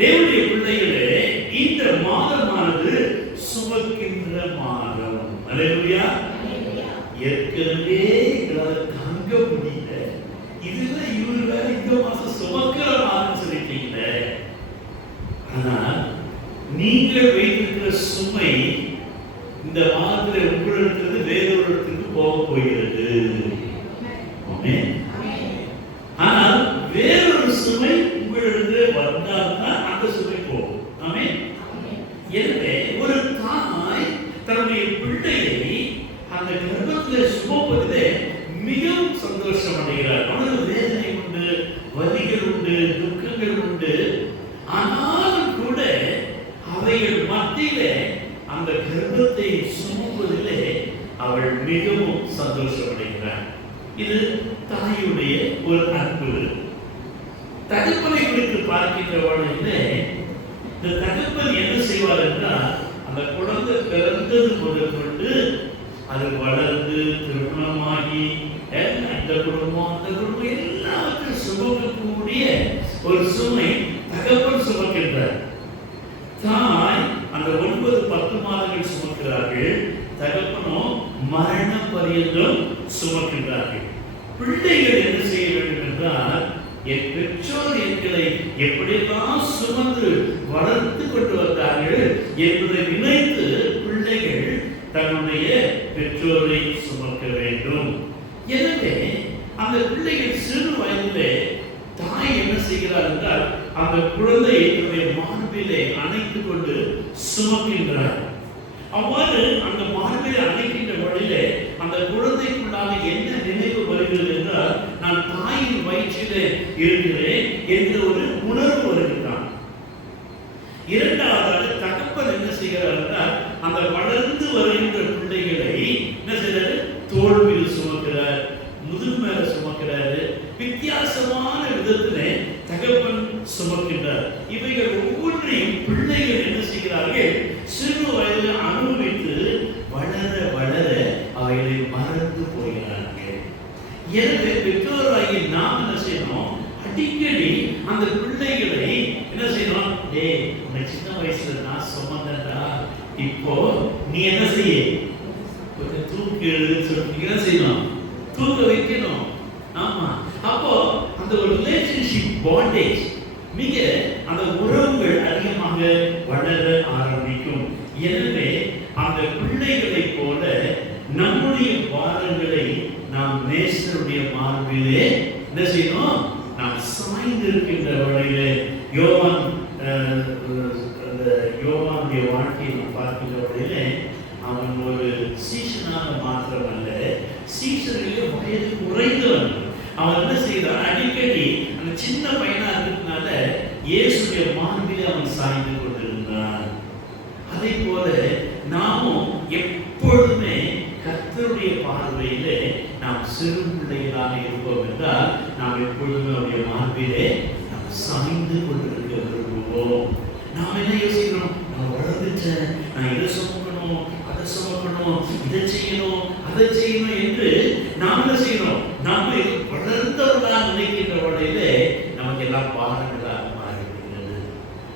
தேவனுடைய பிள்ளைகளே, இந்த மாதமானது சுமக்கின்ற மாதம். அல்லேலூயா. ஏற்கனவே எங்களால் தாங்க முடியல, இதுல இவரு வேற இந்த மாசம் சுமக்கிற மாதம் சொல்லிட்டீங்க. ஆனா நீங்கள் வைத்திருக்கிற சுமை இந்த மாதத்துல உங்களிடத்திலிருந்து வேறொரு இடத்துக்கு போக போகிறது. ஆனால் வேறொரு சுமை உங்களிடத்திலே வந்தால்தான் அந்த சுமை போகும். ஆமென். எனவே ஒரு தாய் தன்னுடைய பிள்ளையை அந்த கர்ப்பத்தில் சுமப்பதிலே மிகவும் சந்தோஷம் அடைகிறார். அவனுக்கு வேதனை உண்டு, வலிகள் உண்டு, துக்கங்கள் உண்டு. ஆனாலும் கூட அவைகள் மத்தியிலே அந்த கர்ப்பத்தை சுமப்பதிலே அவள் மிகவும் சந்தோஷம் அடைகிறார். இது தாயுடைய ஒரு அன்பு. தகப்பனை குறித்து பார்க்கின்ற வழியிலே இந்த தகப்பன் என்ன செய்வார் என்றால், அந்த குழந்தை பிறந்தது முதற்கொண்டு அது வளர்ந்து திருமணமாகி இந்த குடும்பம் அந்த குடும்பம் எல்லாத்தையும் சுமக்கக்கூடிய ஒரு சுமை தகப்பன் சுமக்கின்றார். தாய் அந்த 9-10 மாதங்கள் சுமக்கிறார்கள், தகப்பனோ மரண பரியந்தம் சுமக்கின்றார்கள். பிள்ளைகள் என்ன செய்ய வேண்டும் என்றால், என் பெற்றோர் எங்களை எப்படியெல்லாம் சுமந்து வளர்த்து கொண்டு வந்தார்கள் என்பதை நினைத்து பிள்ளைகள் தன்னுடைய பெற்றோரை சுமக்க வேண்டும். எனவே அந்த பிள்ளைகள் சிறு வயதிலே தாய் என்ன செய்கிறார் என்றால், அந்த குழந்தையை தன்னுடைய மார்பிலே அணைத்துக் கொண்டு சுமக்கின்றார். அவ்வாறு அந்த மார்பிலே அணைக்கின்ற வழியிலே அந்த குழந்தைக்குள்ளாக என்ன நினைவு வருகிறது என்றால், நான் தாயின் வயிற்றிலே இருக்கிறேன் என்ற ஒரு உணர்வு வருகிறான். இரண்டாவதாக தகப்பன் என்ன செய்கிறார் என்றால், அந்த வளர்ந்து வருகின்ற பிள்ளைகளை என்ன செய்யறாரு, தோள் மீது சுமக்கிறார், முதுகு மேல சுமக்கிறாரு. வித்தியாசமான விதத்திலே தகப்பன் சுமக்கின்றார். இவைகள் ஒவ்வொன்றையும் பிள்ளைகள் என்ன செய்கிறார்கள், சிறு வயதில் அனுபவித்து வளர வளர அவைகளை மறந்து போகிறார்கள். எனவே பெற்றோராகி நாம் என்ன செய்யணும், அடிக்கடி அந்த பிள்ளைகளை என்ன செய்யணும், உன்னை சின்ன வயசுல நான் சுமந்தா, இப்போ நீ என்ன செய்ய, கொஞ்சம் தூக்கி எழுதுன்னு சொல்லி என்ன செய்யணும், தூக்க வைக்கணும். ஆமா, அப்போ அந்த ஒரு ரிலேஷன்ஷிப் பாண்டேஜ் மிக அந்த உறவுகள் அதிகமாக வளர ஆரம்பிக்கும். எனவே அந்த பிள்ளைகளை போல நம்முடைய பாரங்களை நாம் நேசருடைய மார்பிலே என்ன செய்யணும், நாம் சாய்ந்து இருக்கின்ற வழியிலே யோவானுடைய வாழ்க்கையை நாம் பார்க்கின்ற வழியிலே அவன் ஒரு சீஷனாக மாத்திரமல்ல, சீஷர்களிலே வயது குறைந்தவன். அவன் என்ன செய்தான், அடிக்கடி அந்த சின்ன பையனா இருக்கிறதுனால இயேசுடைய மார்பிலே அவன் சாய்ந்து கொண்டிருந்தான். அதே போல நாமும் எப்பொழுதுமே கர்த்தருடைய பார்வையிலே நாம் சிறு பிள்ளைகளாக இருப்போம் என்றால், நாம் எப்பொழுதுமே அவருடைய மார்பிலே நாம் சாய்ந்து கொண்டிருக்க விரும்புவோம். நாம் என்ன யோசிக்கிறோம், நான் வளர்ந்துட்டேன், நான் இதை சுமக்கணும், அதை சுமக்கணும், இதை செய்யணும், அதை செய்யணும் என்று நாம் என்ன செய்யணும், நாம் வளர்ந்தவர்களாக நினைக்கின்ற வழியிலே நமக்கு எல்லாம் பாரங்களாக மாறிவிடுகிறது.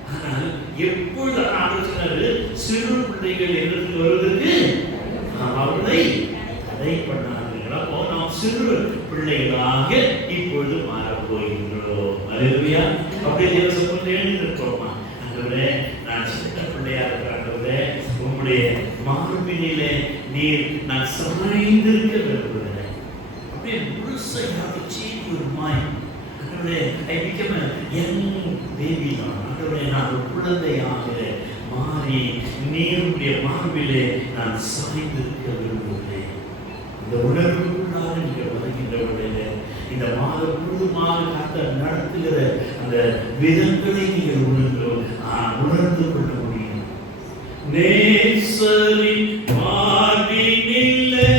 ஆனால் எப்பொழுது ஆலோசனை சிறு பிள்ளைகள் என்று வருவதற்கு நாம் அவர்களை தடை பண்ணார்கள். அப்போ நாம் சிறு பிள்ளைகளாக இப்பொழுது மாறப் போகின்றோம். அல்லேலூயா. அப்படியே தேவசமூகத்தில் எழுந்திருக்கிறோமா, ஆண்டவரே நான் சின்ன பிள்ளையா இருக்கிறாண்டவரே, உங்களுடைய மார்பினிலே நீர் நான் சாய்ந்திருக்க விரும்புகிறேன். அப்படியே முழுசையாக சீக்கிரமாய் ஆண்டவரே, I became a young baby now. ஆண்டவரே, நான் ஒரு குழந்தையாக மாறி நீருடைய மார்பிலே நான் சாய்ந்திருக்க விரும்புகிறேன். இந்த உணர்வுக்குள்ளாக நீங்கள் வருகின்றவர்களே, இந்த மாதம் முழுதுமாக காத்த நடத்துகிற அந்த விதங்களை நீங்கள் உணர்ந்து கொள்ள முடியும். நேசரின் மார்பினிலே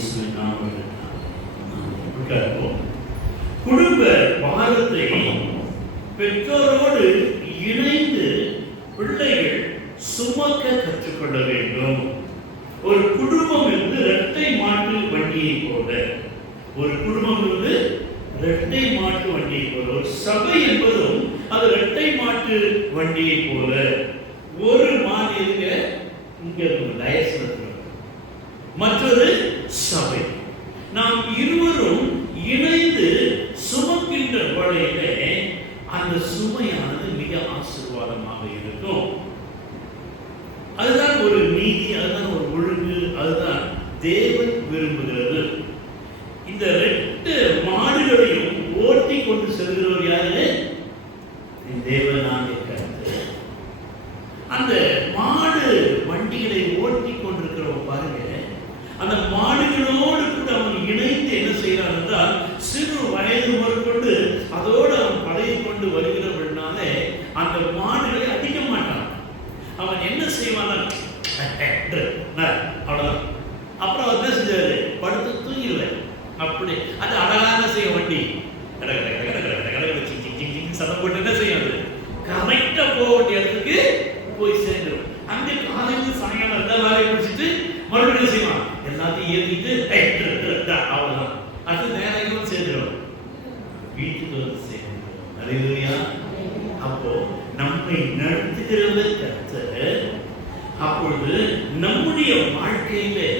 இயேசுவின் நாமத்தில் உட்கார்ப்போம். குடும்ப பாரத்தை பெற்றோரோடு இணைந்து பிள்ளைகள் சுமக்க கற்றுக்கொள்ள வேண்டும். ஒரு குடும்பம் என்று இரட்டை மாட்டு வண்டியை போல, ஒரு குடும்பம் என்று இரட்டை மாட்டு வண்டியை போல, ஒரு சபை என்பதும் அது இரட்டை மாட்டு வண்டியை போல. ஒரு மாடு இருக்க இங்க மற்றொரு சபை. நாம் இருவரும் இணைந்து சுமக்கின்ற வழியிலே அந்த சுமையானது மிக ஆசீர்வாதமாக இருக்கும். அதுதான் ஒரு நீதி, அதுதான் ஒரு ஒழுங்கு, அதுதான் தேவன் விரும்புகிறது. இந்த 2 மாடுகளையும் ஓட்டி கொண்டு செல்கிறவர் யாரு? தேவனாக இருக்கிறது. அந்த மாடு வண்டிகளை ஓட்டி கொண்டிருக்கிறவங்க பாருங்க, அந்த மாடுகளோடு கூட அவன் இணைந்து என்ன செய்யறான் என்றால், சிறு வயது முதற்கொண்டு அதோடு அவன் பழகி கொண்டு வருகிறவனாலே அந்த மாடுகளை அடிக்க மாட்டான். அவன் என்ன செய்வான்? அவ்வளவுதான். அப்புறம் அவர் என்ன செஞ்சாரு? படுத்து தூங்கிடுவேன். அப்படி அது அழகாக செய்ய வண்டி சத்தம் போட்டு என்ன செய்யாது, கரெக்டா போக வேண்டிய இடத்துக்கு போய் சேர்ந்துடும். அங்கே காலையில் சாயங்காலம் எல்லா வேலையை முடிச்சுட்டு மறுபடியும் செய்வான், எல்லாத்தையும் ஏற்றிட்டு அவ்வளவுதான். அது நேரம் சேர்ந்துடும், வீட்டுக்கு வந்து சேர்ந்துடும். அல்லேலூயா. அப்போ நம்மை நடத்துகிறவர் கர்த்தர். அப்பொழுது நம்முடைய வாழ்க்கையிலே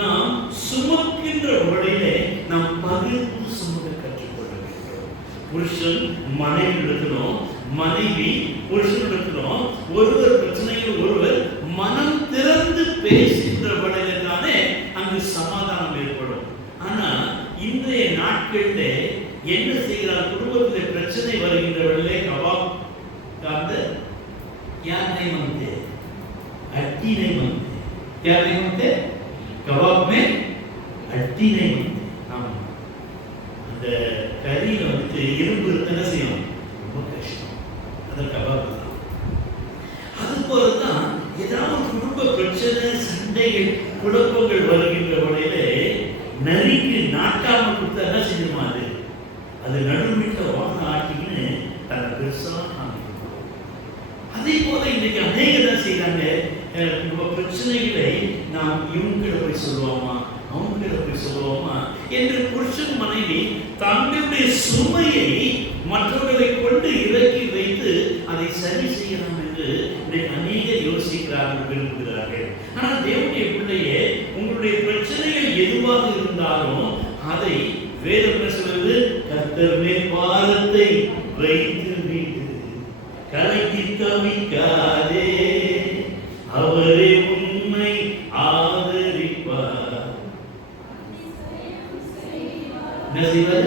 நாம் சுமக்கின்ற வழியிலே நாம் பகிர்ந்து சுமக்க கற்றுக்கொள்ள வேண்டும். புருஷன் மனைவி நடத்தணும், மனைவி புருஷன் நடத்தணும். ஒருவர் பிரச்சனையில் ஒருவர் மனம் திறந்து பேசுகின்ற வழியிலே தானே அங்கு சமாதானம் ஏற்படும். ஆனா இன்றைய நாட்களிலே என்ன செய்கிறார்? குடும்பத்தில் பிரச்சனை வருகின்ற வழியிலே கவாப் காந்த यार नहीं मानते, हड्डी नहीं मानते, क्या नहीं मानते? कबाब में हड्डी नहीं मानते. ஆமா, அந்த கறியில வந்து இரும்பு என்ன செய்யும்? ரொம்ப கஷ்டம். அது கபாப் தான். அதுபோல தான் ஏதாவது குடும்ப பிரச்சனை, சண்டைகள், குழப்பங்கள் வருகின்ற வழியிலே நரிக்கு நாட்டாம கொடுத்தா என்ன செய்யுமா? அது நடுமிட்ட வாங்க ஆட்டின்னு தன்னை பெருசா. அதே போல இன்னைக்கு அநேக என்ன செய்யறாங்க? பிரச்சனைகளை நாம் இவங்கிட்ட போய் சொல்லுவோமா, அவங்கிட்ட போய் சொல்லுவோமா என்று புருஷன் மனைவி தங்களுடைய சுமையை மற்றவர்களை கொண்டு இறக்கி வைத்து அதை சரி செய்யலாம் என்று இன்னைக்கு அநேகர் யோசிக்கிறார்கள், விரும்புகிறார்கள். ஆனால் தேவனுடைய பிள்ளையே, உங்களுடைய பிரச்சனைகள் எதுவாக இருந்தாலும் அதை வேதம் என்ன சொல்வது? கர்த்தர் மேல் பாரத்தை வைத்து வீடு கலக்கி தவிக்காதே, அவரே உண்மை ஆதரிப்பார். என்ன செய்வார்?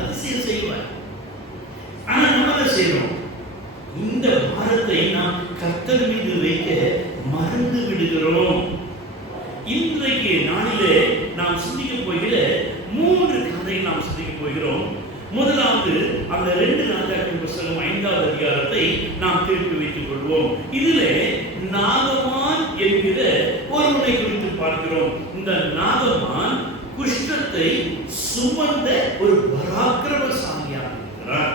அதிசயம் செய்வார். ஆனா நம்ம என்ன செய்யறோம்? இந்த பாரத்தை நாம் கர்த்தர் மீது வைக்க மறந்து விடுகிறோம். இன்றைக்கு நாளிலே நாம் சிந்திக்க போகிற 3 கதை நாம் சிந்திக்க போகிறோம். முதலாவது அந்த 2 ராஜாக்கள் புத்தகம் 5வது அதிகாரத்தை நாம் திருப்பி வைத்துக் கொள்வோம். இதிலே நாகமான் என்கிற ஒருவனை குறித்து பார்க்கிறோம். இந்த நாகமான் குஷ்டத்தை சுமந்த ஒரு பராக்கிரமசாலியாக இருக்கிறார்.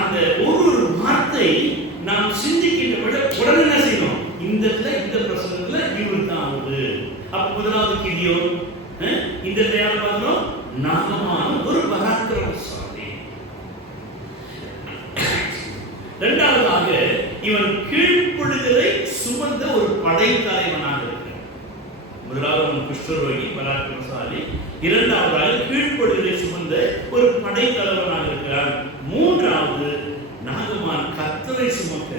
அந்த ஒரு வார்த்தை நாம் சிந்திக்கின்ற விட உடனே என்ன செய்யணும்? இந்த பிரசங்கத்துல இவர் தான் ஆகுது. அப்ப முதலாவது கிதியோன், இந்த யார் பார்க்கிறோம்? நாகமான் ஒரு பராக்கிரமசாலி. இரண்டாவதாக இவன் கீழ்ப்படுதலை சுமந்த ஒரு படைத்தலைவனாக இருக்கிறான். முதலாவது குஷ்டரோகி பராக்கிரமசாலி, இரண்டாவதாக கீழ்ப்படுதலை சுமந்த ஒரு படைத்தலைவனாக இருக்கிறான். மூன்றாவது நாகமான் கர்த்தரை சுமக்க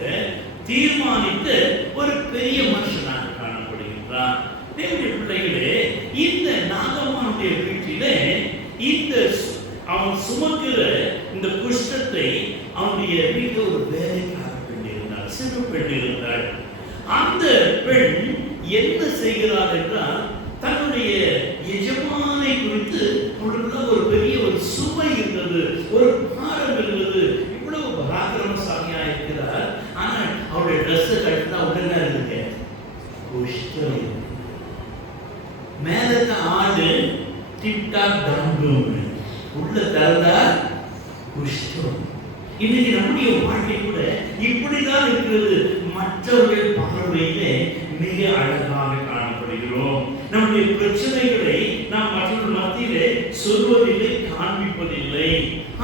தீர்மானித்த ஒரு பெரிய மனுஷனாக காணப்படுகின்றான். தேவனுடைய பிள்ளைகளே, இந்த நாகமானுடைய வீட்டிலே இந்த அவன் சுமக்கிற இந்த குஷ்டத்தை அவனுடைய வீட்டில் ஒரு வேலைக்கார பெண் இருந்தாள், சிறு பெண் இருந்தாள். அந்த பெண் என்ன செய்கிறாள் என்றால், தன்னுடைய எஜமானை குறித்து ஒரு பெரிய ஒரு சுமை இருந்தது, ஒரு பாரம் இருந்தது. இவ்வளவு பராக்கிரமசாலியா இருக்கிறார். ஆனால் அவருடைய ட்ரெஸ் கட்டினா உடனே இருந்தது குஷ்டம். மேலதான் ஆடு டிப்டாப் டாம்பும் உள்ள திறந்தா குஷ்டம். இன்னைக்கு நம்முடைய வாழ்க்கை கூட இப்படிதான் இருக்கிறது. மற்றவர்கள் பார்வையிலே மிக அழகாக காணப்படுகிறோம். நம்முடைய பிரச்சனைகளை நாம் மற்றவர்கள் மத்தியிலே சொல்வதில்லை, காண்பிப்பதில்லை.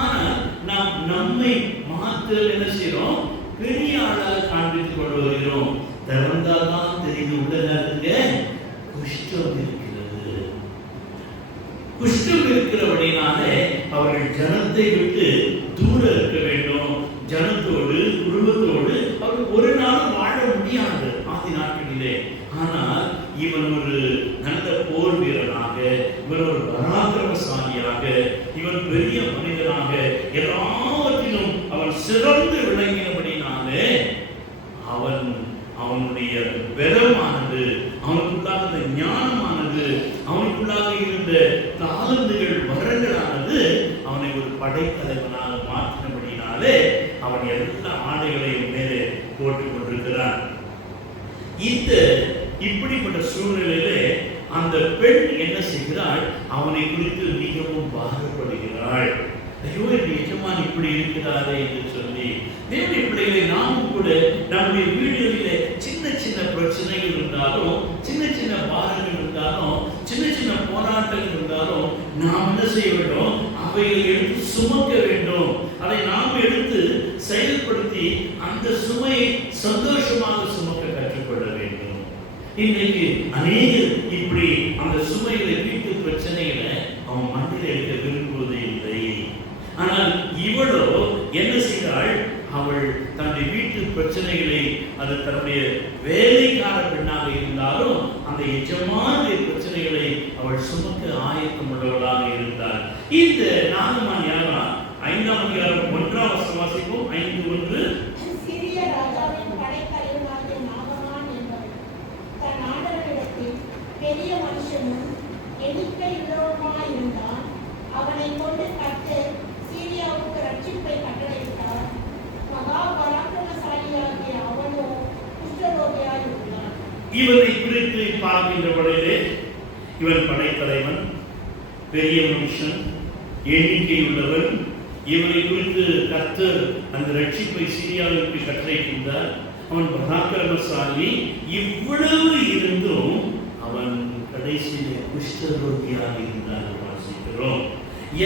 ஆனால் நாம் நம்மை மாத்திரம் என்ன செய்யறோம்? பெரிய ஆளாக காண்பித்துக் கொண்டு வருகிறோம். திறந்தால்தான் தெரிந்து உடனே குஷ்டம் இருக்கிறது. குஷ்டம் இருக்கிறபடினாலே அவர்கள் ஜனத்தை விட்டு தூர இருக்க வேண்டும். ஜனத்தோடு குடும்பத்தோடு அவர் ஒரு நாள் வாழ முடியாது ஆதி நாட்களிலே. ஆனால் இவன் ஒரு நல்ல போர் வீரனாக, இவன் ஒரு பராக்கிரமசாலியாக, இவன் பெரிய மனிதனாக, எல்லாவற்றிலும் அவன் சிறந்து விளங்கினபடினாலே அவனுடைய பலமானது, அவனுக்குள்ளாக ஞானமானது, அவனுக்குள்ளாக இருந்த தாளந்துகள் வரங்களானது அவனை ஒரு படைத்தலைவனாக மாற்றினபடினாலே அவன் எல்லா ஆடைகளையும் மேலே போட்டுக் கொண்டிருக்கிறான். இப்படிப்பட்ட சூழ்நிலையிலே அந்த பெண் என்ன செய்கிறாள்? அவனை குறித்து மிகவும் பாரப்படுகிறாள். ஐயோ, என் எஜமான் இப்படி இருக்கிறாரே என்று சொல்லி தேவனுடைய பிள்ளைகளை நாமும் கூட நம்முடைய வீடுகளிலே சின்ன சின்ன பிரச்சனைகள் இருந்தாலும், சின்ன சின்ன பாரங்கள் இருந்தாலும், சின்ன சின்ன போராட்டங்கள் இருந்தாலும் நாம் என்ன செய்ய வேண்டும்? அவைகளை எடுத்து சுமக்க வேண்டும். அதை நாம் எடுத்து செயல்படுத்தி அந்த சுமையை சந்தோஷமாக சுமக்க கற்றுக்கொள்ள வேண்டும். இன்னைக்கு அநேகர் இப்படி அந்த சுமைகளை, வீட்டு பிரச்சனைகளை அவன் மண்ணில் எடுக்க விரும்புவதே இல்லை. ஆனால் இவளோ என்ன செய்தாள்? அவள் தன்னுடைய வீட்டு பிரச்சனைகளை, அது தன்னுடைய வேலைக்கார பெண்ணாக இருந்தாலும் அந்த எஜமானுடைய பிரச்சனைகளை அவள் சுமக்க ஆயத்தம் உள்ளவளாக இருந்தாள். இந்த நாகமான் யாரா? 5ஆம் அதிகாரம் 1ஆம் வசனம் வாசிப்போம். 5:1. சிறிய ராஜாவின் படைத்தலைவனாகிய நாகமான் என்பவன் தன் ஆண்டவனிடத்தில் பெரிய மனுஷனும் எண்ணிக்கையுள்ளவனுமாய் இருந்தான். அவனை கொண்டு கர்த்தர் சீரியாவுக்கு ரட்சிப்பை கட்டளையிட்டார். மகா பராக்கிரமசாலியாகிய அவனோ குஷ்டரோகியாய் இருந்தான். இவனை குறித்து பார்க்கின்ற பொழுது இவன் படைத்தலைவன், பெரிய மனுஷன், எண்ணிக்கையுள்ளவன். இவனை குறித்து கர்த்தர் அந்த ரட்சிப்பை சீரியாவுக்கு கட்டளையிட்டார். அவன் பராக்கிரமசாலி. இவ்வளவு இருந்தும் அவன் கடைசியிலே குஷ்டரோகியாக இருந்தான் வாசிக்கிறோம்.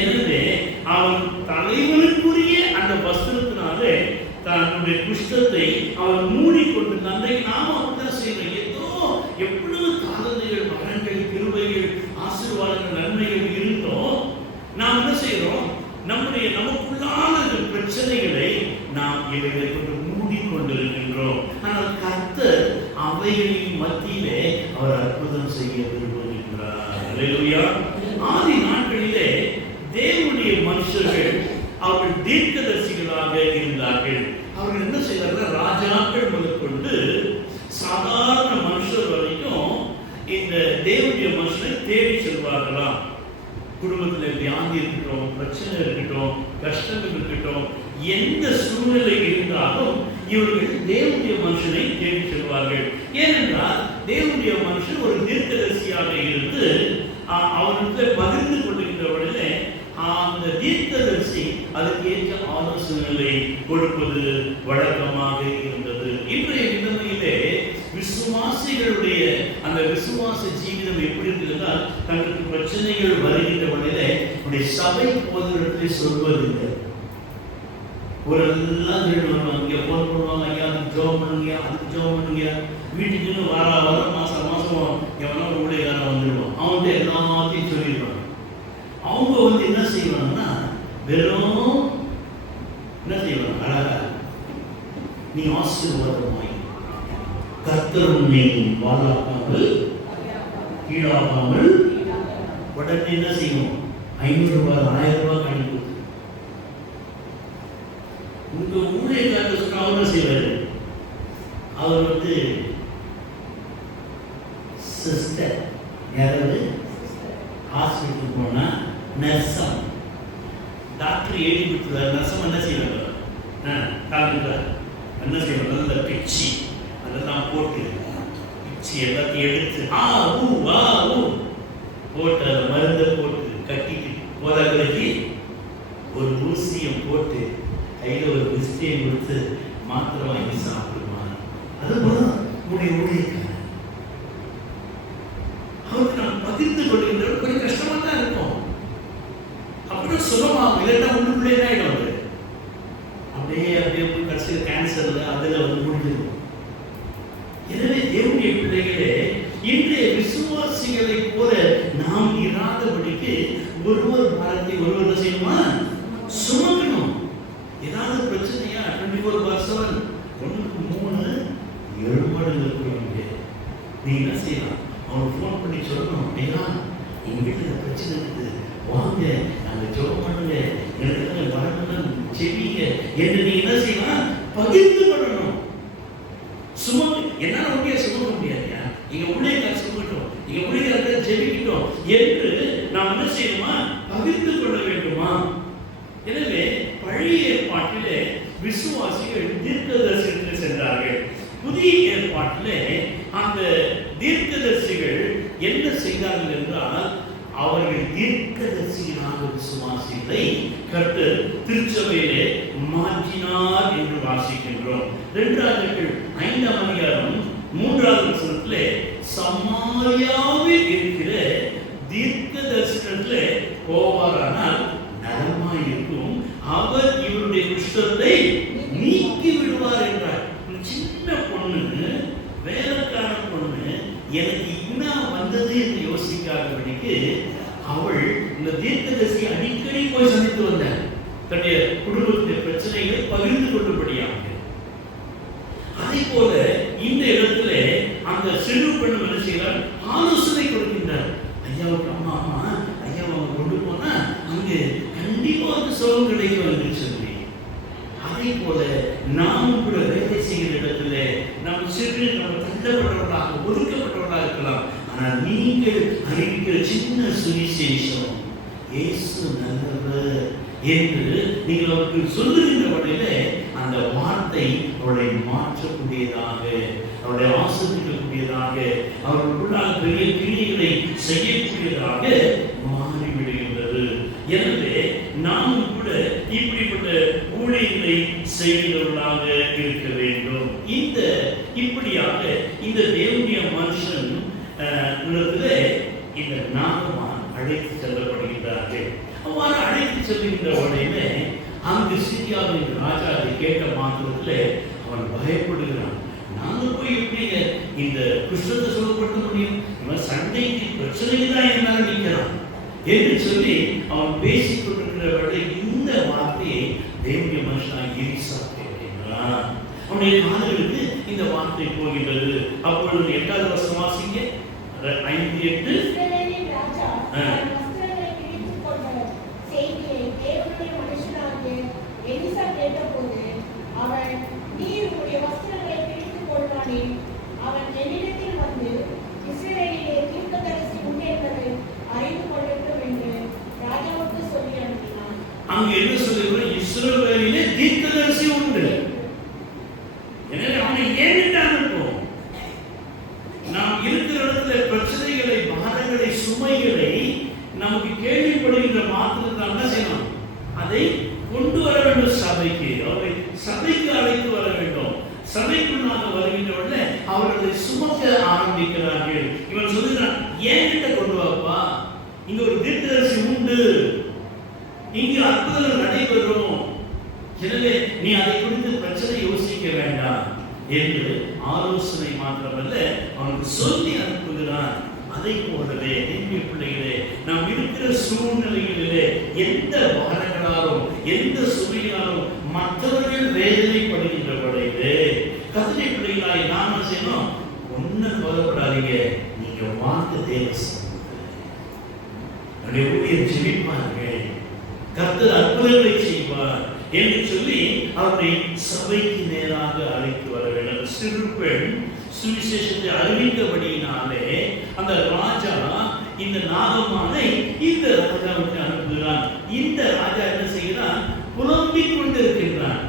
எனவே அவன் தலைவனுக்குரிய அந்த வஸ்திரத்தினாலே தன்னுடைய குஷ்டத்தை அவன் மூடிக்கொண்டு தந்தை நாம அப்படிதான் செய்வோம். ஏதோ எவ்வளவு தாளந்துகள், வரங்கள், கிருபைகள், ஆசீர்வாதங்கள், நன்மைகள் இருந்தோம், நாம் என்ன செய்யறோம்? நமக்குள்ளான பிரச்சனைகளை நாம் இவைகளை கொண்டு மூடிக்கொண்டிருக்கின்றோம். ஆனால் கர்த்தர் அவைகளின் மத்தியிலே அவர் அற்புதம் செய்ய விரும்புகின்றார். அல்லேலூயா. ஆதி நாட்களிலே தேவனுடைய மனுஷர்கள் அவர்கள் தீர்க்கதரிசிகளாக இருந்தார்கள். அவர்கள் என்ன செய்தார்கள்? ராஜாக்கள் முதற்கொண்டு சாதாரண மனுஷர் வரைக்கும் இந்த தேவனுடைய மனுஷனை தேடி செல்வார்களாம். குடும்பத்தில் வியாதி இருக்கட்டும், பிரச்சனை இருக்கட்டும், கஷ்டங்கள் இருக்கட்டும், எந்த சூழ்நிலை இருந்தாலும் இவர்கள் தேவனுடைய மனுஷனை தேடி செல்வார்கள். ஏனென்றால் தேவனுடைய மனுஷன் ஒரு தீர்க்கதரிசியாக இருந்து அவர்களுக்கு பகிர்ந்து கொண்டிருக்கிறவர்களே அந்த தீர்க்கதரிசி அதுக்கு ஏற்ற ஆலோசனைகளை கொடுப்பது வழக்கமாக இருந்தது. இன்றைய நிலைமையிலே விசுவாசிகளுடைய அந்த விசுவாச ஜீவிதம் எப்படி இருக்கிறதால் தங்களுக்கு பிரச்சனைகள் வருகின்ற வழியிலே உடைய சபை போதகத்தை சொல்வதில்லை. ஒரு எல்லாம் இங்கே போன் பண்ணுவாங்க, ஐயா அதுக்கு ஜோம் பண்ணுங்க, அதுக்கு ஜோம் பண்ணுங்க. வீட்டுக்குன்னு வர மாசம் எவனா ஒரு ஊழியக்காரன் வந்துடுவான். அவன்கிட்ட எல்லாத்தையும் சொல்லிடுவாங்க. அவங்க என்ன செய்வாங்கன்னா வெறும் என்ன செய்வாங்க? அழகா நீ ஆசீர்வாதமாய் கர்த்தர் உன்னை வாழாக்காமல் கீழாக்காமல் உடனே என்ன செய்வோம்? 500 ரூபாய் 1000 ரூபாய் கணக்கு கொடுத்து உங்க ஊழியக்காரர் சொன்ன அவர் செய்வாரு. அவர் சிஸ்டர் யாராவது ஹாஸ்பிட்டலுக்கு போனா நர்சம் டாக்டர் எழுதி கொடுத்துருவார். நர்சம் என்ன செய்வாங்க? என்ன செய்வாங்க? நல்ல பிச்சி அதெல்லாம் போட்டு பிச்சி எல்லாத்தையும் எடுத்து போட்டு அதை மருந்தை போட்டு கட்டிட்டு போதாக்களுக்கு ஒரு ஊசியம் போட்டு கையில் ஒரு பிஸ்கெட் கொடுத்து மாத்திரை வாங்கி சாப்பிடுவான். அதுபோல உடைய ஊழியக்காரன் அவருக்கு நாம் பகிர்ந்து கொள்கின்ற கொஞ்சம் கஷ்டமா தான் இருக்கும். அப்புறம் சுகமாகும். இல்லைன்னா உள்ளுக்குள்ளே என்ன ஆகிடும், அது அப்படியே அப்படியே கடைசியில் கேன்சர்ல அதுல முடிஞ்சிடும். எனவே தேவனுடைய பிள்ளைகளே, இன்றைய விசுவாசிகளை போல நாம் இராதபடிக்கு ஒருவர் பாரத்தை ஒருவர் செய்யணுமா, சுமக்கணும். ஏதாவது பிரச்சனையா 24/7 ஒன்றுக்கு 3 எழுபாடுகள் நீ என்ன செய்யலாம், அவனுக்கு ஃபோன் பண்ணி சொல்லணும், ஐயா எங்க வீட்டில் பிரச்சனை இருக்குது, வாங்க நாங்கள் ஜெபம் பண்ணுங்க, எனக்கு வரணும் செவிங்க என்று நீ என்ன செய்யலாம், பகிர்ந்து கொள்ளணும். சுமக்கு என்னால் உண்மையை சுமக்க முடியாதுயா, எங்க ஊழியக்கார சுமக்கட்டும், எங்க ஊழியக்கார ஜெபிக்கட்டும் என்று நாம் என்ன செய்யணுமா, பகிர்ந்து கொள்ள வேண்டுமா. எனவே பழைய ஏற்பாட்டிலே விசுவாசிகள் தீர்க்கதரிசிகளுக்கு சென்றார்கள். புதிய ஏற்பாட்டிலே அந்த தீர்க்கதரிசிகள் என்ன செய்தார்கள் என்றால், அவர்கள் தீர்க்கதரிசிகளாக விசுவாசிகளை கர்த்தர் திருச்சபையிலே மாற்றினார் என்று வாசிக்கின்றோம். 2 5 3 சமாரியாவில் இருக்கிற தீர்க்கதரிசிகளிலே போவாரானால் நலமாய் இருக்கும், அவர் இவருடைய குஷ்டத்தை நீக்கி விடுவார் என்றார். சின்ன பொண்ணு, வேலைக்கார பொண்ணு, எனக்கு இன்னும் வந்தது என்று யோசிக்காதபடிக்கு அவள் இந்த தீர்க்கதரிசி அடிக்கடி போய் சந்தித்து வந்தார். தன்னுடைய குடும்பத்தின் பிரச்சனைகளை பகிர்ந்து கொள்ளும்படியாக. அதே போல இந்த இடத்துல அந்த சிறு பெண் என்ன செய்கிறார், ஆலோசனை கொடுக்கின்றார். ஐயாவுக்கு அம்மா ஐயா அவங்க கொண்டு போனா அங்கு கண்டிப்பா அந்த சுகம் கிடைக்கும் என்று சொல்லி. அதே போல நாமும் கூட வேலை செய்கிற இடத்துல நாம் சிறு நம்ம தள்ளப்பட்டவர்களாக ஒதுக்கப்பட்டவர்களாக இருக்கலாம். ஆனால் நீங்கள் அறிவிக்கிற சின்ன சுவிசேஷம் இயேசு நல்லவர் என்று நீங்கள் அவருக்கு சொல்லுகின்ற வகையில அந்த வார்த்தை அவளை மாற்றக்கூடியதாக, அவருடைய ஆசிரியக்கூடியதாக, அவர்களுக்குள்ளாக பெரிய கிரியைகளை செய்யக்கூடியதாக மாறிவிடுகின்றது. எனவே நாமும் கூட இப்படிப்பட்ட ஊழியர்களை செய்கிறவர்களாக இருக்க வேண்டும். இப்படியாக இந்த தேவனுடைய மனுஷன் இந்த நாகமான் அழைத்து செல்லப்படுகின்றார்கள். அவ்வாறு அழைத்து செல்கின்ற உடனே அங்கு சிரியாவின் ராஜா அதை கேட்ட மாத்திரத்தில் அவன் பயப்படுகிறான். நாங்கள் போய் எப்படிங்க இந்த குஷ்டத்தை சொல்லப்பட்ட முடியும், இவன் சண்டைக்கு பிரச்சனைக்கு தான் என்னால் நிற்கிறான் என்று சொல்லி அவன் பேசிக் கொண்டிருக்கிறவர்களை இந்த வார்த்தையை தேவனுடைய மனுஷனாக எலிசா கேட்கிறான். அவனுடைய காதுகளுக்கு இந்த வார்த்தை போகின்றது. அப்பொழுது 8வது வசனம் வாசிங்க. 5:8 இஸ்ரவேலின் ராஜா தன் வஸ்திரங்களை கிழித்துக் கொண்ட செய்தியை தேவனுடைய மனுஷனாகிய எலிசா கேட்டபோது, அவன் நீர் உம்முடைய வஸ்திரங்களை கிழித்துக் கொள்வானே, அவன் என்னிடத்தில் வந்து இஸ்ரவேலிலே தீர்க்கதரிசி உண்டு என்பதை அறிந்து கொள்ளட்டும் என்று ராஜாவுக்கு சொல்லி அனுப்பினான். அங்கு என்ன சொல்லுகிறோம், இஸ்ரவேலிலே தீர்க்கதரிசி உண்டு. எனவே அவனை ஏன் அனுப்பும்? நாம் இருக்கிற இடத்துல பிரச்சனைகளை, பாரங்களை, சுமைகளை நமக்கு கேள்விப்படுகின்ற மாத்திரத்தில் என்ன செய்யணும், அதை கொண்டு வர வேண்டும் சபைக்கு. அவரை சபைக்கு அழைத்து வர வேண்டும். சபைக்குள்ளாக வருகின்றவர்கள அவர்களை சுமக்க ஆரம்பிக்கிறார்கள். இவன் சொல்லுகிறான், ஏன்கிட்ட கொண்டு வாப்பா, இங்க ஒரு தீர்க்கதரிசி உண்டு, இங்கு அற்புதங்கள் நடைபெறும், எனவே நீ அதை குறித்து பிரச்சனை யோசிக்க வேண்டாம் என்று ஆலோசனை மாத்திரமல்ல அவனுக்கு சொல்லி அனுப்புகிறான். அதை போலவே எங்களுடைய பிள்ளைகளே, நாம் இருக்கிற சூழ்நிலைகளிலே எந்த பாரங்களாலும் எந்த சுமைகளாலும் மற்றவர்கள் வேதனைப்படுகின்ற படையிலே கர்த்தருடைய பிள்ளைகளாய் நாம செய்யணும், ஒன்னும் கவலைப்படாதீங்க, நீங்க வார்த்தை தேவ ஊழியர் ஜெபிப்பார்கள், கர்த்தர் அற்புதங்களை செய்வார் என்று சொல்லி அவரை சபைக்கு நேராக அழைத்து வர வேண்டும். சிறு பெண் சுவிசேஷத்தை அறிவித்தபடியினாலே அந்த ராஜா இந்த நாகமானை இந்த ராஜாவுக்கு அனுப்புகிறான். இந்த ராஜா என்ன செய்கிறான், புலம்பிக் கொண்டிருக்கின்றான்.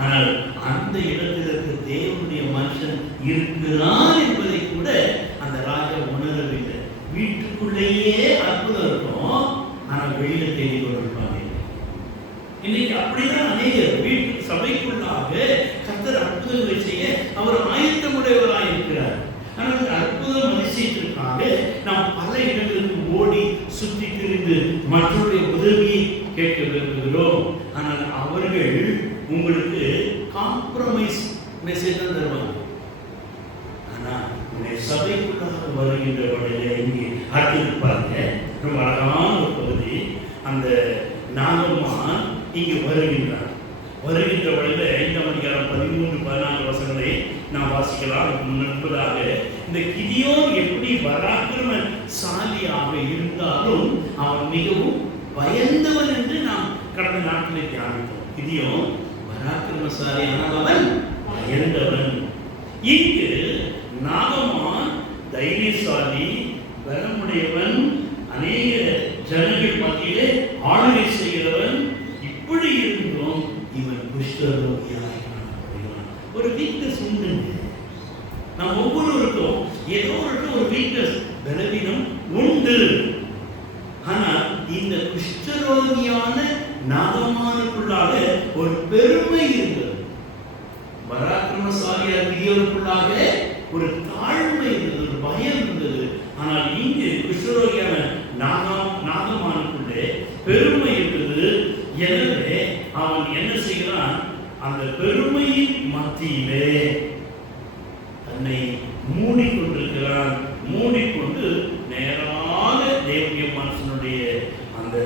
ஆனால் அந்த இடத்திற்கு தேவனுடைய மனுஷன் இருக்கிறான் என்பதை கூட அந்த ராஜா உணரவில்லை. வீட்டுக்கு வீட்டுக்குள்ளேயே அற்புதம் இருக்கும், ஆனா வெளியில தேடி கொண்டிருப்பாங்க. இன்னைக்கு அப்படிதான் அநேகர் வீட்டு சபைக்குள்ளாக கர்த்தர் அற்புதங்களை செய்ய அவர் ஆயத்தமுடையவராய் இருக்கிறார். ஆனால் அற்புதம் அதிசயத்திற்காக நாம் பல இடங்களுக்கு ஓடி சுற்றி திரிந்து மற்றவருடைய உதவியை கேட்க விரும்புகிறோம். ஆனால் அவர்கள் உங்களுக்கு காம்ப்ரமைஸ் மெசேஜ் தான் தருவாங்க. ஆனா உடைய சபைக்குள்ளாக வருகின்ற வழியில இங்கே ஆக்கியிருப்பாங்க. ரொம்ப அழகான ஒரு பகுதி. அந்த நாகம்மான் இங்கு வருகின்றார். வருகின்ற வழியில 5ஆம் அதிகாரம் 13-14 வசனங்களை நாம் வாசிக்கலாம். முன்பதாக இந்த கிதியோன் எப்படி பராக்கிரமசாலியாக இருந்தாலும் அவன் மிகவும் பயந்தவன் என்று நாம் கடந்த நாட்களை தியானித்தோம். கிதியோன் பராக்கிரமசாலி, ஆனால் அவன் பயந்தவன். இங்கு நாகமான் தைரியசாலி, பலமுடையவன், அநேக ஜனங்கள் மத்தியிலே ஆளுகை செய்கிறவன். இப்படி இருந்தும் இவன் குஷ்டரோகியாய் காணப்படுகிறான். ஒரு வீக்னஸ் உண்டு. நாம் ஒவ்வொருவருக்கும் ஏதோ ஒரு வீக்னஸ், பலவீனம் உண்டு. ஆனால் இந்த குஷ்டரோகியான நாகமானுக்குள்ளாக ஒரு பெருமை இருந்தது. பராக்கிரமசாலியாக கிதியோனுக்குள்ளாக ஒரு தாழ்மை இருந்தது, ஒரு பயம் இருந்தது. ஆனால் இங்கு குஷ்டரோகியான நாகமானுக்குள்ளே பெருமை இருந்தது. எனவே அவன் என்ன செய்கிறான்? அந்த பெருமையின் மத்தியிலே தன்னை மூடிக்கொண்டிருக்கிறான். மூடிக்கொண்டு நேராக தேவனுடைய மனுஷனுடைய அந்த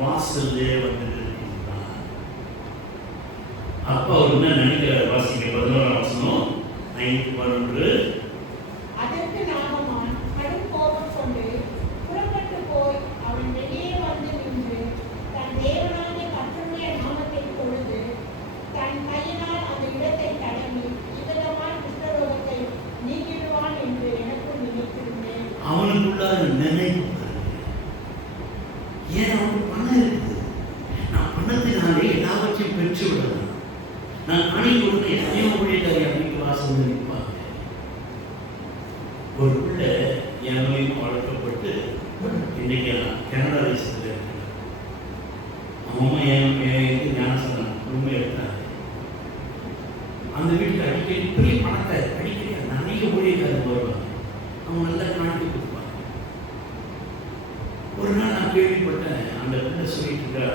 வாசலே வந்து இருக்கின்றான். அப்ப அவர் என்ன நினைக்கிறார்? வாசிக்க 11ஆம் வசனம் 5-11. அதற்கு நாகமான் கடும் கோபம் கொண்டு புறப்பட்டு போய் அவன் வெளியே வந்து நின்று தன் தேவனாகிய கர்த்தருடைய நாமத்தை தொழுது தன் கையினால் அந்த இடத்தை தடவி இவ்விதமாய் குஷ்டரோகத்தை நீக்கிடுவான் என்று எனக்குள் நினைத்திருந்தேன். அவனுக்குள்ளார நினைப்பு. ஏன் அவனுக்கு பணம் இருக்குது? நான் பணத்தினாலே எல்லாவற்றையும் பெற்று விடலாம். நான் பணி கொடுத்து எத்தனையோ ஊழியர்களை அப்படிக்கு வாசல் நிற்பாங்க. ஒரு பிள்ளை என் மூலியமா வளர்க்கப்பட்டு இன்னைக்கு கனடா தேசத்தில் இருக்கிறேன். அம்மா என் ஞானசனம் உண்மை எடுத்தாங்க. அந்த வீட்டில் அடிக்கடி பெரிய பணத்தை அடிக்கடி நிறைய ஊழியர்கள் வருவாங்க. அவங்க நல்லா நாட்டுக்கு கொடுப்பாங்க. ஒரு நாள் நான் கேள்விப்பட்டேன், அந்த பிள்ளை சொல்லிட்டு இருக்கா,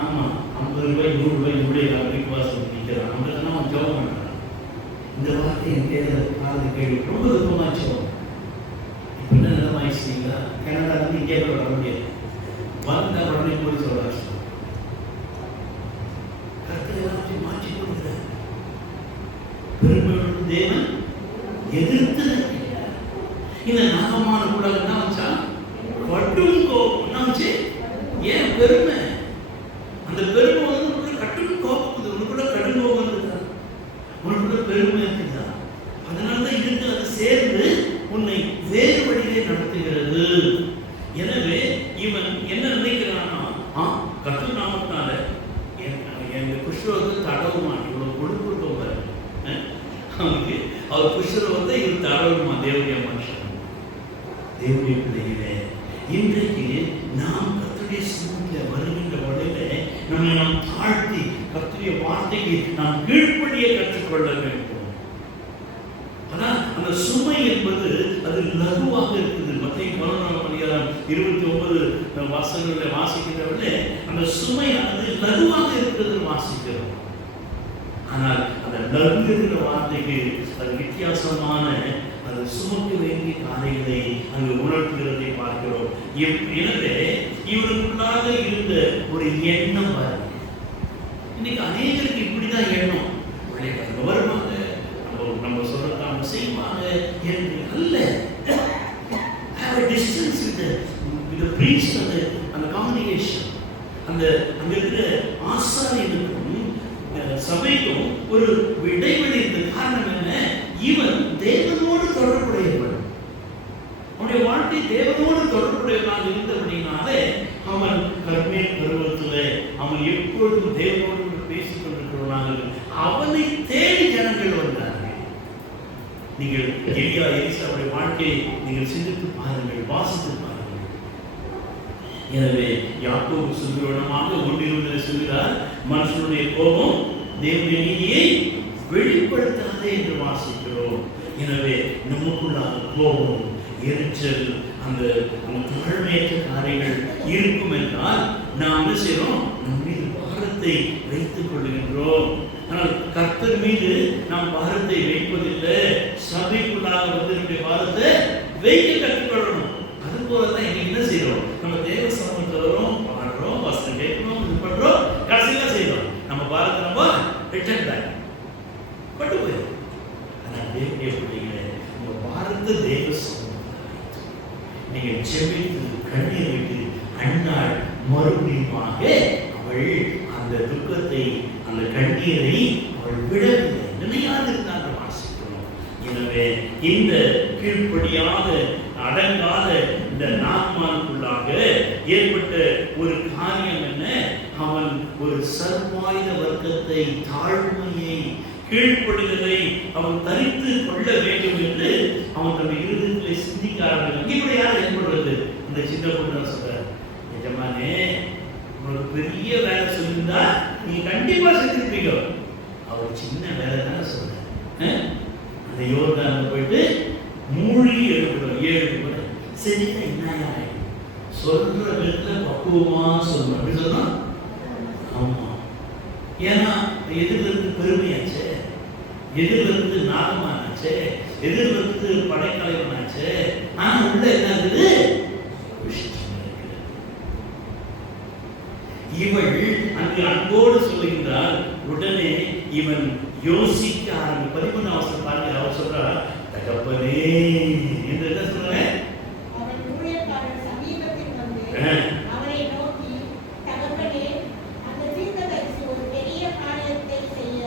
ஆமா 50 ரூபாய் 100 ரூபாய் ஊழியர்கள் வீட்டு வாசல் நிற்கிறான். அவங்களுக்கு அவன் ஜெபம் பண்றான். இந்த வார்த்தை என் காது கேள்வி ரொம்ப துக்கமாச்சு. இப்போ என்ன நிலமாயிடுச்சுங்களா? கனடா வந்து இந்தியாவில் வர முடியாது. வந்த உடனே போய் சொல்றாரு, கருத்தை எல்லாத்தையும் மாற்றி கொடுக்குற பெருமையோடு தேவன் எதிர்த்து இந்த நாகமான கூட என்ன வச்சா கட்டும் கோபம் என்ன வச்சு. ஏன் பெருமை? அந்த பெருமை வந்து உனக்கு கட்டும் கோபம், உனக்குள்ள கடும் கோபம் இருக்குதா? உனக்குள்ள பெருமை இருக்குதா? அதனாலதான் இருந்து அது சேர்ந்து உன்னை வேறு வழியிலே நடத்துகிறது. எனவே இவன் என்ன நினைக்கிறான்னா, கர்த்தர் நாமத்தால என் குஷ்ரோகத்தை தடவுமா, இவ்வளவு கொடுத்துட்டோம் பாரு அவனுக்கு. அவர் குஷ்ரோகத்தை இவன் தடவுமா. தேவனுடைய மனுஷன், தேவனுடைய பிள்ளைகளே, இன்றைக்கு நாம் கர்த்தருடைய சமூகத்தில் வருகின்ற வழியில நம்மை நாம் தாழ்த்தி கர்த்தருடைய வார்த்தைக்கு நாம் கீழ்ப்படிய கற்றுக்கொள்ள வேண்டும். ஆனால் அந்த சுமை என்பது அது லகுவாக இருக்குது. மத்திய 11ஆம் அதிகாரம் 29 வாசகங்களை வாசிக்கிறவர்களே அந்த சுமை அது லகுவாக இருக்கிறது வாசிக்கிறோம். ஆனால் அந்த லகு என்ற வார்த்தைக்கு அது வித்தியாசமான அது சுமக்க வேண்டிய காரியங்களை அங்கு உணர்த்துகிறதை பார்க்கிறோம். எனவே இவருக்குள்ளாக இருந்த ஒரு எண்ணம் வரும். இன்னைக்கு அநேகருக்கு இப்படிதான் எண்ணம். வருவாங்க, நம்ம சொல்றதான செய்வாங்க என்று அல்ல. டிஸ்டன்ஸ் வித் பிரீஸ்ட், அந்த கம்யூனிகேஷன், அந்த அங்க இருக்கிற ஆசாரியனுக்கும் சபைக்கும் ஒரு இடைவெளி இருந்த காரணம் என்ன? இவன் தேவனோடு தொடர்புடையவன். அவனுடைய வாழ்க்கை தேவனோடு தொடர்புடையவனாக இருந்தபடினாலே அவன் கர்மேல் பருவத்திலே அவன் எப்பொழுதும் தேவனோடு பேசிக் கொண்டிருக்கிறவனாக அவனை தேடி ஜனங்கள் வந்தார்கள். நீங்கள் எலிசாவுடைய வாழ்க்கையை நீங்கள் சிந்தித்து பாருங்கள், வாசித்து பாருங்கள். எனவே யாக்கோபு சுதந்திரமாக ஒன்றில் சொல்கிறார், மனுஷனுடைய கோபம் தேவனுடைய நீதியை வெளிப்படுத்தாதே என்று வாசிக்கிறோம். எனவே நமக்குள்ளாக கோபம், எரிச்சல், அந்த தாழ்மையற்ற காரியங்கள் இருக்கும் என்றால் நாம் என்ன செய்யறோம்? நம் மீது பாரத்தை வைத்துக் கொள்கின்றோம். ஆனால் கர்த்தர் மீது நாம் பாரத்தை வைப்பதில்லை. சபைக்குள்ளாக வந்து நம்முடைய பாரத்தை வைக்க கற்றுக்கொள்ளணும். அது போலதான் இங்க என்ன செய்யறோம்? நம்ம தேவ சமூகத்தில் வரோம், பாடுறோம், வசனம் கேட்கிறோம், இது பண்றோம், கடைசியா செய்யறோம். நம்ம பாரத்தை நம்ம ரிட்டர்ன் பேக் பட்டு போயிடும். ஆனால் தேவனுடைய பிள்ளைகளே, உங்க பாரத்தை தேவ சமூகத்தில் நீங்கள் ஜெபித்து கண்ணீர் விட்டு அண்ணாள் மறுபடியுமாக அவள் அந்த துக்கத்தை, அந்த கண்ணீரை அவள் விடவில்லை, நினையாதிருந்தாங்க வாசிக்கிறோம். எனவே இந்த கீழ்ப்படியாத அடங்காத இந்த நாத்மானுக்குள்ளாக ஏற்பட்ட ஒரு காரியம் என்ன? அவன் ஒரு சர்வாயுத வர்க்கத்தை, தாழ்மையை, கீழ்ப்படுதலை அவன் தரித்து கொள்ள வேண்டும் என்று அவன் தன்னுடைய இருதயத்திலே சிந்திக்க ஆரம்பித்தான். இங்கே கூட யார் ஏற்படுறது? இந்த சின்ன பொண்ணு சொல்றார், எஜமானே உங்களுக்கு பெரிய வேலை சொல்லியிருந்தா நீங்க கண்டிப்பா செஞ்சிருப்பீங்க. அவர் சின்ன வேலை தானே சொல்றாரு. அந்த யோர்தான்ல போயிட்டு மூழ்கி எழுப்புறோம் 7 முறை செஞ்சா என்ன சொல்ற விதத்துல பக்குவமா சொல்லணும். அப்படி சொன்னா ஆமா, ஏன்னா எதிர்ல இருந்து பெருமையாச்சு, எதிர்ல இருந்து நாகமானாச்சு, எதிர்ல இருந்து படைக்கலைவனாச்சு. ஆனா உள்ள என்ன இருக்குது? இவள் அங்கு அன்போடு சொல்லுகின்றால் உடனே இவன் யோசிக்க ஆரம்பி. 13 அவசரம் பாருங்க, அவர் சொல்றார், தகப்பனே என்று என்ன சொல்றேன்? அவன் ஊழியக்காரன் சமீபத்தில் வந்து அவனை நோக்கி, தகப்பனே, அந்த தீர்க்கதரிசி ஒரு பெரிய காரியத்தை செய்ய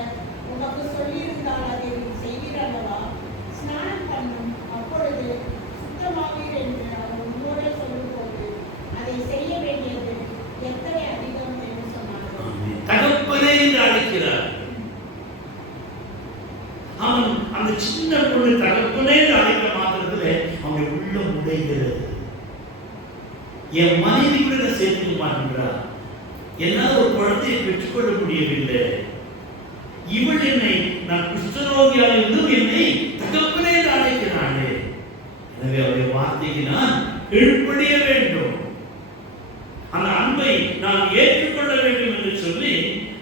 உனக்கு சொல்லியிருந்தால் அதை செய்வீரல்லவா? ஸ்நானம் பண்ணும், அப்பொழுது சுத்தமாவீர் என்று அவன் உன்னோட சொல்லும்போது அதை செய்ய வேண்டியது எத்தனை அதிகம் என்று சொன்னார். தகப்பனே என்று அழைக்கிறார். அவன் அந்த சின்ன பொண்ணு தகப்பனே என்று அழைக்க மாத்திரத்துல அவன் உள்ள உடைகிறது. என் மனைவி கூட சேர்த்துக்க மாட்டேங்கிறார், என்னால் ஒரு குழந்தையை பெற்றுக்கொள்ள முடியவில்லை. இவள் என்னை, நான் குஷ்டரோகியாக இருந்தும் என்னை தகப்பனே என்று அழைக்கிறாளே. எனவே அவருடைய வார்த்தைக்கு நான் கீழ்ப்படிய வேண்டும், அந்த அன்பை நான் ஏற்றுக்கொள்ள வேண்டும் என்று சொல்லி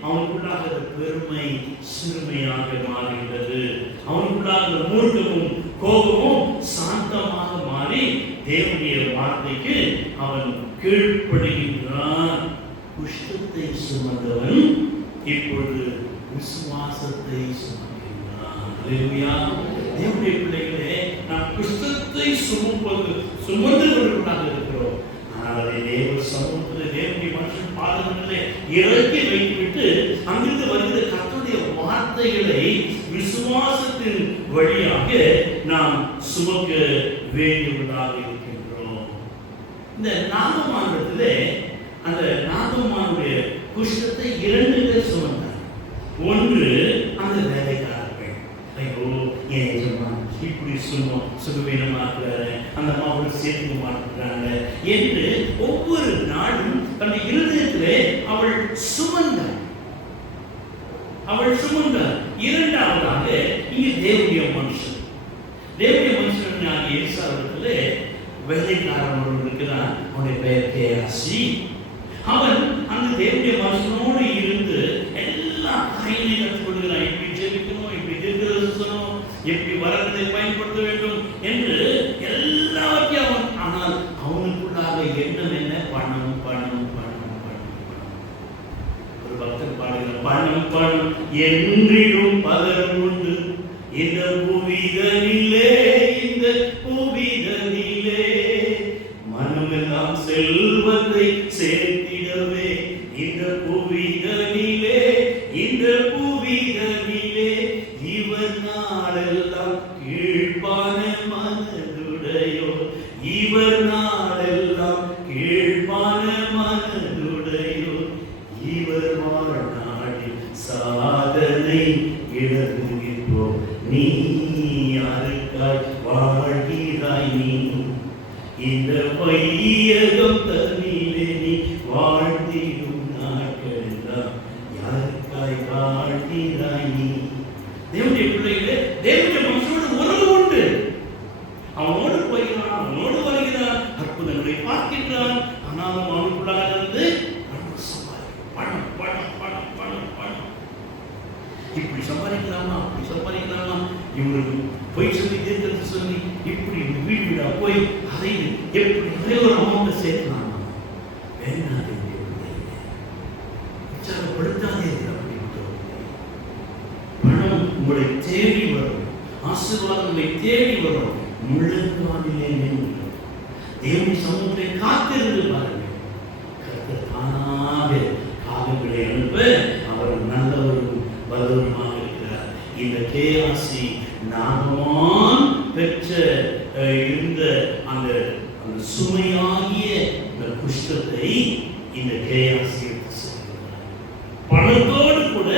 அவனுக்குள்ளாக பெருமை சிறுமையாக மாறுகிறது. அவனுக்குள்ளாக மூர்க்கமும் கோபமும் சாந்தமாக மாறி தேவனுடைய வார்த்தைக்கு அவன் கீழ்ப்படுகின்றான். குஷ்டத்தை சுமந்தவன் இப்பொழுது விசுவாசத்தை சுமக்கின்றான். அல்லேலூயா. தேவனுடைய பிள்ளைகளே, நாம் குஷ்டத்தை சுமந்து கொள்வதாக இருக்கிறோம். ஆனால் அதை தேவ சமூகத்தில் தேவனுடைய மனுஷன் பாதங்களிலே இறக்கி வைத்துவிட்டு அங்கிருந்து வருகிற கர்த்தருடைய வார்த்தைகளை விசுவாசத்தின் வழியாக நாம் சுமக்க வேண்டுவதாக இருக்கின்றோம். இந்த நாகமானத்திலே அந்த நாகமானுடைய குஷ்டத்தை 2 பேர் சுமந்தார். ஒன்று அந்த வேலைக்காரர்கள், ஐயோ ஏன் எஜமான் இப்படி சுகவீனமாக்குறாரு, அந்த மாவோடு சேர்த்து மாட்டுறாங்க என்று ஒவ்வொரு நாளும் தன் இருதயத்திலே அவள் சுமந்தாள். இரண்டாவதாக இங்கே தேவனுடைய மனுஷன் ஆகிய எலிசாவிடத்திலே வேலைக்காரன் ஒருவன் இருக்கிறான். அவனுடைய பெயர் கேயாசி. அவன் அந்த தேவனுடைய மனுஷனோடு இருந்து எல்லா காரியங்களையும் கற்றுக்கொள்கிறான். இப்படி ஜெபிக்கணும், இப்படி தீர்க்கதரிசனம், எப்படி வரத்தை பயன்படுத்த வேண்டும் என்று எல்லாவற்றையும் அவன். ஆனால் அவனுக்குள்ளாக எண்ணம் என்ன? பணம். ஒரு பக்தர் பாடுகிற பணம் என்றிடும் பலரும் உண்டு இந்த பூவிதனிலே, மனமெல்லாம் செல்வத்தை சேர்த்திடவே இந்த பூவிதனிலே இவர் நாளெல்லாம் கீழ்ப்பான மனதுடையோ, இவர் நாளெல்லாம் கீழ்ப்பான மனதுடையோ, இவர் வாழ்நாளில் சாதனை இழந்துகின்றோம். நீ யாருக்காய் வாழ்கிறாய்? நீ இந்த வையகம் தன்னிலே பார்க்கின்றான். ஆனாலும் அவனுக்குள்ளாக இருந்து பணம் பணம் பணம் பணம் பணம். இப்படி சம்பாதிக்கலாமா, அப்படி சம்பாதிக்கலாமா, இவங்களுக்கு போய் சொல்லி தீர்க்கறது சொல்லி இப்படி வீடு வீடா போய் அதை எப்படி ஒரே ஒரு அமௌண்ட்டை சேர்க்கலாமா? வேண்டாம், உற்சாகப்படுத்தாதீர்கள். பணம் உங்களை தேடி வரும், ஆசீர்வாதம் உங்களை தேடி வரும். முழங்காலிலே நின்று தேவனுடைய சமூகத்தை காத்திருந்து பாருங்கள். கர்த்தர் தானாக காகங்களை அனுப்ப அவர் நல்லவரும் வல்லவருமாக இருக்கிறார். இந்த கேஆசி நாகமான் பெற்ற இருந்த அந்த சுமையாகிய இந்த குஷ்டத்தை இந்த கேஆசி பணத்தோடு கூட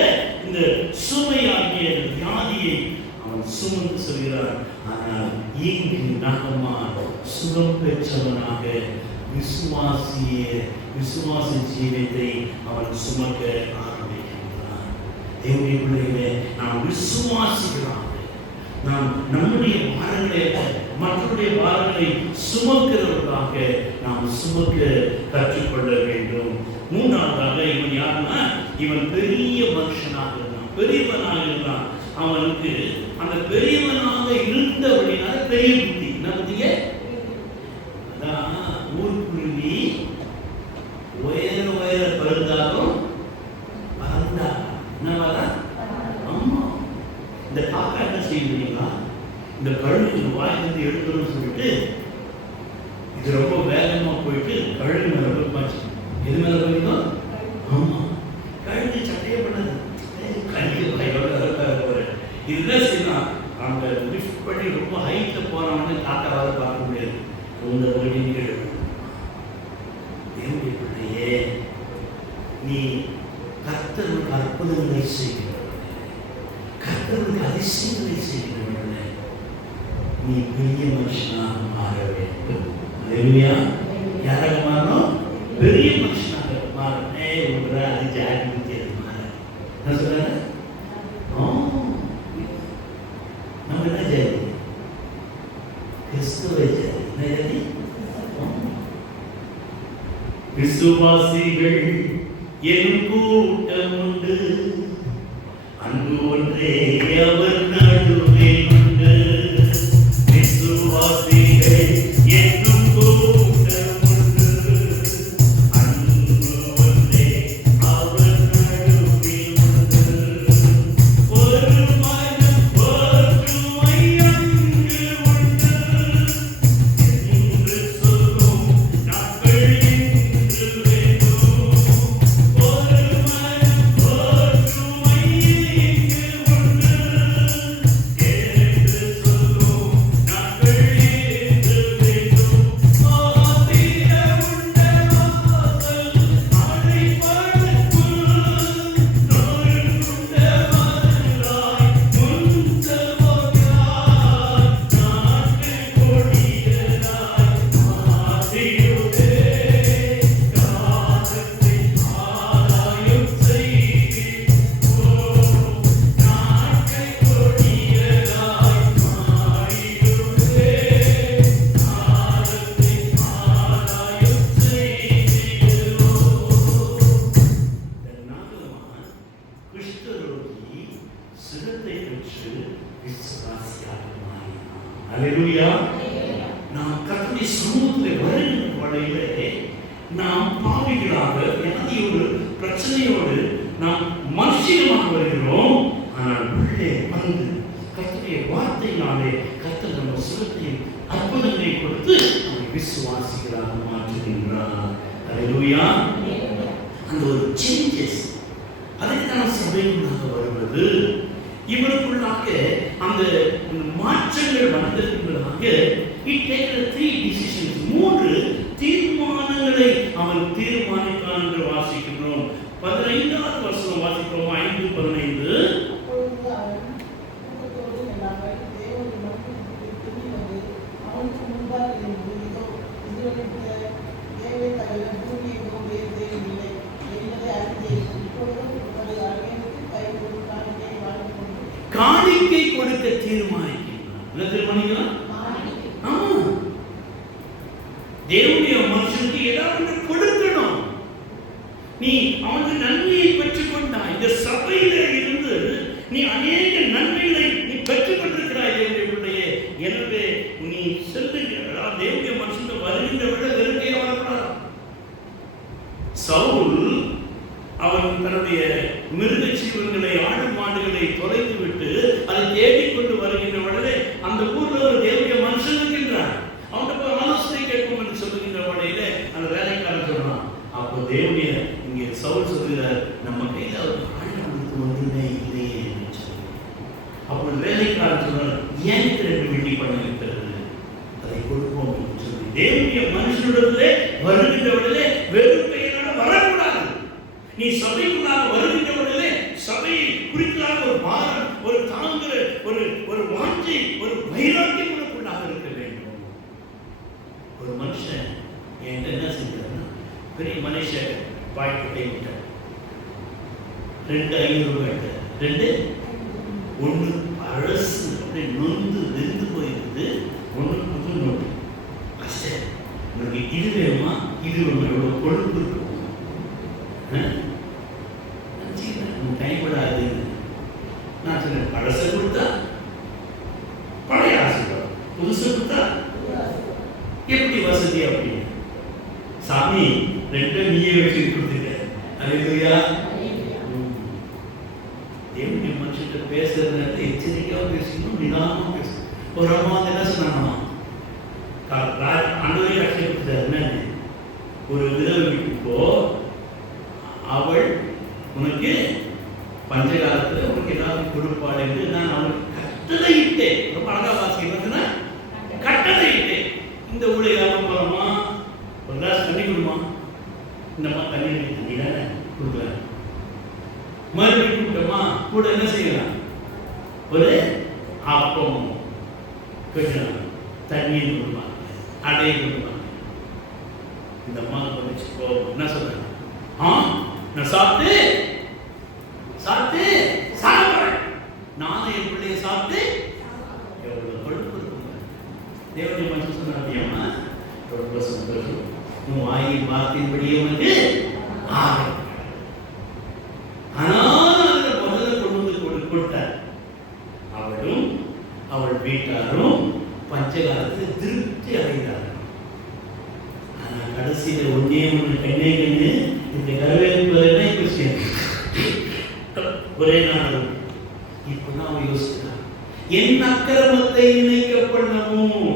இந்த சுமையாகிய வியாதியை அவன் சுமந்து சொல்கிறார். ஆனால் இங்கு நாகமான் சுகம் பெற்றவனாக விசுவாச ஜீவத்தை அவன் சுமக்க ஆரம்பிக்கின்றான். தேவனுடைய பிள்ளைகளே, நாம் விசுவாசிக்கிறான். நாம் நம்முடைய பாரங்களை மற்றவருடைய பாரங்களை சுமக்கிறவர்களாக நாம் சுமக்க கற்றுக்கொள்ள வேண்டும். மூன்றாவதாக இவன் யாருன்னா, இவன் பெரிய மனுஷனாக இருந்தான், பெரியவனாக இருந்தான். அவனுக்கு அந்த பெரியவனாக இருந்தபடினால பெரிய புத்தி. என்ன புத்திய? அதான் ஊர்க்குருவி உயர உயர பறந்தாலும் பறந்தா என்னவாதா? ஆமா. இந்த காக்கா என்ன செய்வீங்களா, இந்த கழுகு வாயிலிருந்து எடுக்கணும்னு சொல்லிட்டு இது ரொம்ப வேகமா போயிட்டு கழுகு மேல போச்சு. எது மேல போயிருந்தோம்? ஆமா, கழுகு சட்டையே பண்ணது. கழுகு வாயோட இதுதான் செய்யலாம். அந்த லிஃப்ட் பண்ணி ரொம்ப ஹைட்ல போறான்னு காக்காவாத பார்க்க முடியாது. உங்க வழிகள் தேவனுடைய பிள்ளையே, நீ கர்த்தருக்கு அற்புதங்களை செய்கிறவர்களே, கர்த்தருக்கு அதிசயங்களை செய்கிறவர்களே, நீ பெரிய மனுஷனாக மாற வேண்டும். அல்லேலூயா. யாராக மாறணும்? பெரிய மனுஷனாக மாறனே. ஒன்றா அது ஜாகிரதை மாற. என்ன சொல்றாரு? நம்ம என்ன ஜாதி? கிறிஸ்துவ ஜாதி. என்ன ஜாதி? விசுவாசிகள் எனும் கூட்டம் உண்டு, அன்பு ஒன்றே அவர் நடுவே உண்டு. விசுவாசிகள் எனும் கூட்டம் உண்டு, அன்பு ஒன்றே அவர் நடுவே உண்டு. ஒரு மனம் ஒற்றுமை அங்கு உண்டு என்று சொல்லும் நாட்கள் இன்று வேண்டும். ஒரு மனம் ஒற்றுமை இங்கு உண்டு என்று சொல்லும் நாட்கள் இன்று வேண்டும். ஆதிர உண்ட வாசல் அடைபடுக்குள் நொறுங்குண்ட மதுராய் முன்செல்வோராய் நாட்டு கொடியராய் மாறிடுதே. காலத்தை ஆராயும் செய்கிறோ, நாட்டை கொடியராய் மாறிடுதே. காலத்தை ஆராயும் செய்கிறோ. நாகமான் குஷ்டரோகி சுகத்தை பெற்று விசுவாசியாக மாறினான். அல்லேலூயா. நாம் கர்த்தருடைய சமூகத்தில் வருகின்ற வழியிலே நாம் பாவிகளாக வியாதியோடு பிரச்சனையோடு நாம் மனுஷியமாக வருகிறோம். ஆனால் உள்ளே வந்து கர்த்தருடைய வார்த்தையினாலே கர்த்தர் நம்ம சுகத்தையும் அற்புதங்களை கொடுத்து நம்மை விசுவாசிகளாக மாற்றுகின்றார். அல்லேலூயா. அந்த ஒரு சேஞ்சஸ் அதைத்தான் சபைக்குள்ளாக வருவது. இவருக்குள்ளாக அந்த மாற்றங்கள் வந்ததற்குள்ளாக இட் டேக் 3 டிசிஷன்ஸ், 3 தீர்மானங்களை அவன் தீர்மானித்தான் என்று வாசிக்கிறோம். 15வது வசனம் வாசிக்கிறோம். 5:15. அப்பொழுது அவன் கூட்டத்தோடு நின்றார்கள். தேவனுடைய மனுஷனுக்கு திரும்பி வந்து அவனுக்கு முன்பாக நின்று, இதோ இஸ்ரவேலுடைய தேவனை தவிர பூமியெங்கும் வேறு தேவன் இல்லை என்பதை அறிந்தேன். இப்பொழுதும் உமது அடியேனுக்கு கை ஒரு காணிக்கையை வாங்கிக் கொண்டு காணிக்கை கொடுக்க தீர்மானிக்கிறான். என்ன தீர்மானிக்கலாம்? தேவனுடைய மனுஷனுக்கு சவுல் அவன் தன்னுடைய மிருக ஜீவன்களை, ஆடு மாடுகளை தொலைத்து விட்டு அதை தேடிக்கொண்டு வருகின்ற உடனே அந்த ஊர்ல ஒரு தேவனுடைய மனுஷன் இருக்கின்றான். அவன் போய் ஆலோசனை கேட்கும் என்று சொல்லுகின்ற உடையில அந்த வேலைக்காரன் சொல்றான். அப்போ தேவனுடைய இங்கே சவுல் சொல்கிறார், நம்ம கையில ஒரு ஆடு ஒன்றுமே இல்லையே என்று சொல்லி. அப்போ வேலைக்காரன் சொல்றார், ஏன் 2 வெள்ளி பணம் இருக்கிறது, அதை கொடுப்போம் என்று சொல்லி தேவனுடைய மனுஷனிடத்திலே வருகின்றவர்களே வெறும் கையினால வரக்கூடாது. நீ சபைக்குள்ளாக வருகின்றவர்களே சபையை குறிக்கலாக ஒரு பாரம், ஒரு தாங்குற ஒரு வாஞ்சி, ஒரு வைராக்கியம் உனக்குள்ளாக இருக்க வேண்டும். ஒரு மனுஷன் என்கிட்ட என்ன செஞ்சாருன்னா, பெரிய மனுஷன் பாய்க்கட்டை விட்டார். 2 500 ரூபாய், 2 1 அரசு அப்படியே நொந்து வெந்து போயிருக்குது, 1 புது நோட்டு. அஷ்டர் உனக்கு இது வேணுமா, இது உங்களோட கொழுப்பு இருக்கும், கைப்படாது. நான் சொன்னேன், பழச கொடுத்தா பழைய ஆசீர்வாதம், புதுசு கொடுத்தா எப்படி வசதி அப்படின்னு. சாமி 2 நீயே வச்சு கொடுத்துட்ட. அல்லேலூயா. தேவனுடைய மனுஷன்கிட்ட பேசுறது நேரத்தில் எச்சரிக்கையாக பேசணும், நிதானமாக பேசணும். ஒரு அம்மா வந்து என்ன சொன்னாங்க, ஆண்டவரே ரட்சை கொடுத்தாரு. ஒரு விதவை வீட்டுக்கு போ, அவள் உனக்கு பஞ்ச காலத்தில் உனக்கு ஏதாவது கொடுப்பாள் என்று நான் அவளுக்கு கட்டளையிட்டேன். ரொம்ப அழகா வாசிக்கிறதுனா கட்டளையிட்டேன். இந்த ஊழியர் போலமா ஒரு கிளாஸ் தண்ணி கொடுமா, இந்த மாதிரி தண்ணி தண்ணி தானே கொடுக்குறேன். மறுபடியும் கூப்பிட்டோமா, கூட என்ன செய்யலாம், ஒரு அப்பம் கொஞ்சம் தண்ணீர் கொடுப்பாங்க, அடையை கொடுப்பாங்க. இந்த அம்மா வந்துச்சு, என்ன சொல்றாங்க, நான் சாப்பிட்டு சாப்பிடுறேன், நானும் என் பிள்ளைய சாப்பிட்டு எவ்வளவு கொழுப்பு இருக்கும். தேவனுடைய மனுஷன் சொன்னாடியம்மா, ரொம்ப சந்தோஷம், உன் வாயின் வார்த்தையின்படியே வந்து ஆனால் முதல்ல கொண்டு வந்து கொடுத்தார். அவளும் அவள் வீட்டாரும் பஞ்சகாலத்தில் திருப்தி அடைந்தார்கள். ஆனால் கடைசியில் ஒன்னே ஒன்று கண்ணே கண்ணு இந்த கருவேற்பு விஷயம் ஒரே நாள். இப்பதான் அவன் யோசிக்கிறான், என் அக்கிரமத்தை நினைக்க பண்ணவும்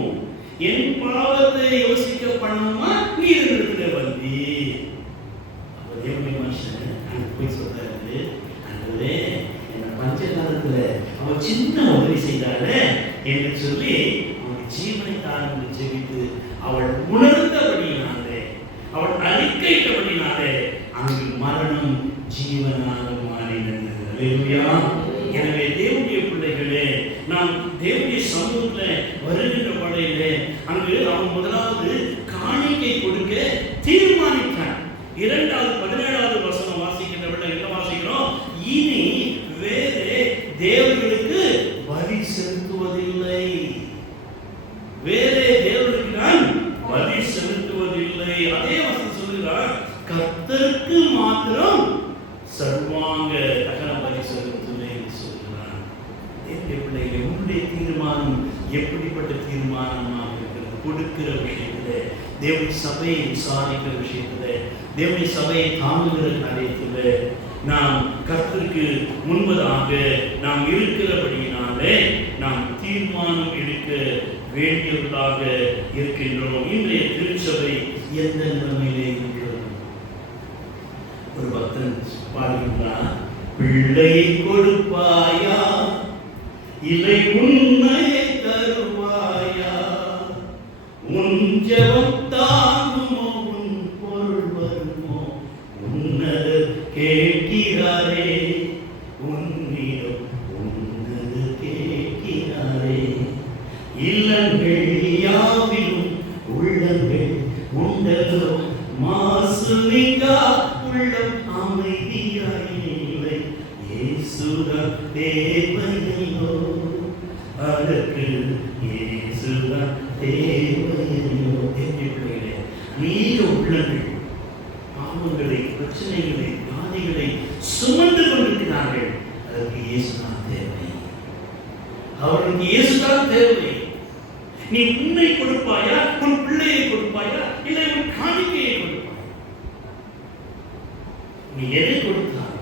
என் பாவத்தை யோசிக்க பண்ணணுமா, நீ இருக்கிற வந்தி. அப்ப தேவனுடைய மனுஷன் போய் சொல்றாரு, அன்றே என்ன பஞ்ச காலத்துல அவன் சின்ன உதவி செய்தாள் என்று சொல்லி அவன் ஜீவனை தாழ்ந்து ஜெபித்து அவள் உணர்ந்தபடியினாலே, அவள் அறிக்கையிட்டபடினாலே அங்கு மரணம் ஜீவனாக மாறினது. அல்லேலூயா. எனவே தேவனுடைய பிள்ளைகளே, நாம் தேவனுடைய சமூகத்தில் வருகின்ற படையிலே அங்கு அவன் முதலாவது காணிக்கை கொடுக்க தீர்மானித்தான். 2வது 17வது வசனம் வாசிக்கின்றவர்கள் என்ன வாசிக்கிறோம், இனி வேறே தேவர்களுக்கு பலி செலுத்துவதில்லை, வேறே தேவர்களுக்கு நான் பலி செலுத்துவதில்லை. அதே வசனம் சொல்லுகிறார், கர்த்தருக்கு மாத்திரம் சர்வாங்க தகன பலி செலுத்துவேன் என்று சொல்கிறார். உங்களுடைய தீர்மானம் எப்படிப்பட்ட தீர்மானமாக இருக்கிறது? கொடுக்கிற விஷயத்திலே, தேவனுடைய சபையை விசாரிக்கிற விஷயத்திலே, தேவனுடைய சபையை தாங்குகிற காரியத்திலே நாம் கர்த்தருக்கு முன்பதாக நாம் இருக்கிறபடியினாலே நாம் தீர்மானம் எடுக்க வேண்டியவர்களாக இருக்கின்றோம். இன்றைய திருச்சபை எந்த நிலைமையிலே இருக்கிறது? ஒரு பக்தன் பாடுகின்றான், பிள்ளையை கொடுப்பாயா இல்லை உன்னையை தருவாயா, உன் ஜெபம் தாங்குமோ உன் பொருள் வருமோ, உன்னதர் கேட்கிறாரே உன்னிடம் உன்னது கேட்கிறாரே. இல்லங்கள் யாவிலும் உள்ளங்கள் உண்டதோ மாசு நீங்கா உள்ளம் அமைதியாயில்லை, இயேசுதான் தேவையோ அதற்கு இயேசுதான் தேவையோ. பிள்ளைகளே, நீங்க உள்ளங்கள் பாவங்களை, பிரச்சனைகளை, வியாதிகளை சுமந்து கொண்டிருக்கிறார்கள், அதற்கு இயேசுதான் தேவை, அவர்களுக்கு இயேசுதான் தேவை. நீ உன்னை கொடுப்பாயா, உன் பிள்ளையை கொடுப்பாயா, இல்லை உன் காணிக்கையை கொடுப்பாயா? நீ எதை கொடுத்தால்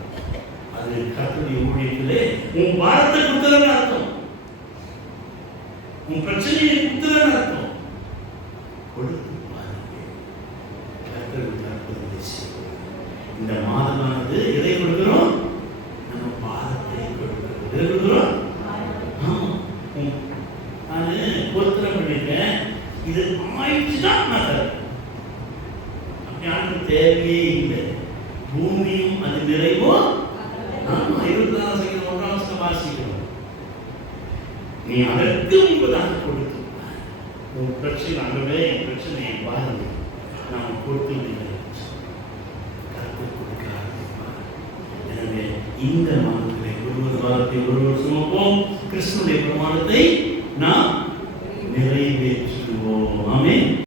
அது கர்த்தருடைய ஊழியத்திலே உன் பாரத்தை கொடுத்ததன் அர்த்தம், உன் பிரச்சனையை கொடுத்ததன் அர்த்தம். கொடுத்து பாருங்க, கர்த்தருக்கு அற்புதத்தை செய்வோம். இந்த மாதமானது எதை கொடுக்கிறோம்? நம்ம பாரத்தை கொடுக்கிறோம். எதை கொடுக்கிறோம்? நான் பொருத்தனை பண்ணிட்டேன், இது ஆயிடுச்சுன்னா நான் தரேன். அப்படி தேவையே இல்லை. பூமியும் அது நிறைவோ 24 வாசிக்கிறோம். நீ அதற்கு முன்பதாக கொடுத்து உன் பிரச்சனை அங்கவே என் பிரச்சனையை பாருங்க, நாம் கொடுத்து கொடுக்க ஆரம்பிப்பார். எனவே இந்த மாதத்திலே ஒருவர் வாரத்தை ஒருவர் சுமப்போம், கிறிஸ்துடைய பிரமாணத்தை நாம் நிறைவேற்றுவோம். ஆமென்.